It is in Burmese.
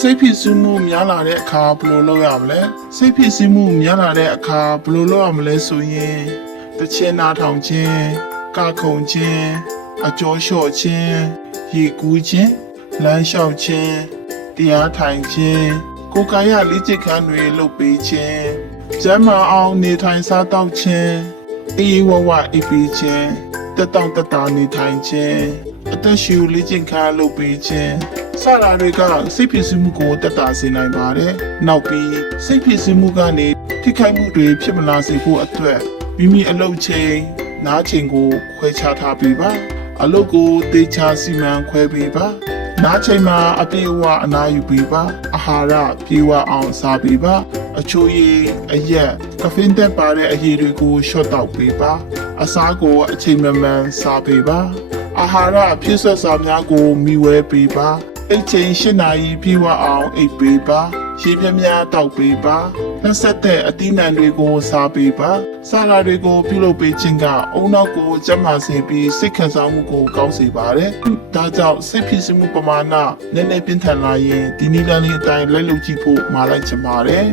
စိတ်ဖြစ်စည်းမှုများလာတဲ့အခါဘယ်လိုလုပ်ရမလဲစိတ်ဖြစ်စည်းမှုများလာတဲ့အခါဘယ်လိုလုပ်ရမလဲဆိုရင်တခြင်းနာထောင်ခြင်းကခုန်ခြင်းအကျော်လျှော့ခြင်းရေကူးခြင်းလမ်းလျှောက်ခြင်းတရားထိုင်ခြင်းကိုယ်ကာယလေ့ကျင့်ခန်းတွေလုပ်ပေးခြင်းကျမ်းမာအောင်နေထိုင်စားသောက်ခြင်းအေးဝဝအိပ်ပေးခြင်းတက်တောင့်တက်တာနေထိုင်ခြင်းအသက်ရှူလေ့ကျင့်ခန်းလုပ်ပေးခြင်း စတာတွေကစိတ်ဖြစ်စည်းမှုကိုတက်တာစေနိုင်ပါတယ်။နောက်ပြီးစိတ်ဖြစ်စည်းမှုကနေထိခိုက်မှုတွေဖြစ်မလာစေဖို့အတွက်မိမိအလုပ်ချိန်နားချိန်ကိုခွဲခြားထားပေးပါ။အလုပ်ကိုတေချာစီမံခွဲပေးပါ။နားချိန်မှာအပြေအဝအနားယူပေးပါ။အာဟာရပြေဝအောင်စားပေးပါ။အချိုးရည်အရက်ကဖင်းတက်ပါတဲ့အရည်တွေကိုရှော့တောက်ပေးပါ။အစားကိုအချိန်မှန်မှန်စားပေးပါ။အာဟာရဖြစ်ဆက်စာများကိုမိဝဲပေးပါ အိတ်ချိန်၈နာရီပြည့်ဝအောင်အိပ်ပေးပါရေပြင်းများတောက်ပေးပါနှက်ဆက်တဲ့အသီးနှံတွေကိုစားပေးပါစားလာတွေကိုပြုလုပ်ပေးခြင်းကအုံနောက်ကိုကျန်းမာစေပြီးစိတ်ခံစားမှုကိုကောင်းစေပါတယ်ဒါကြောင့်စိတ်ဖြစ်စမှုပမာဏနည်းနည်းပြင်းထန်လာရင်ဒီနည်းလမ်းလေးအတိုင်းလိုက်လုပ်ကြည့်ဖို့မှာလိုက်ချင်ပါတယ်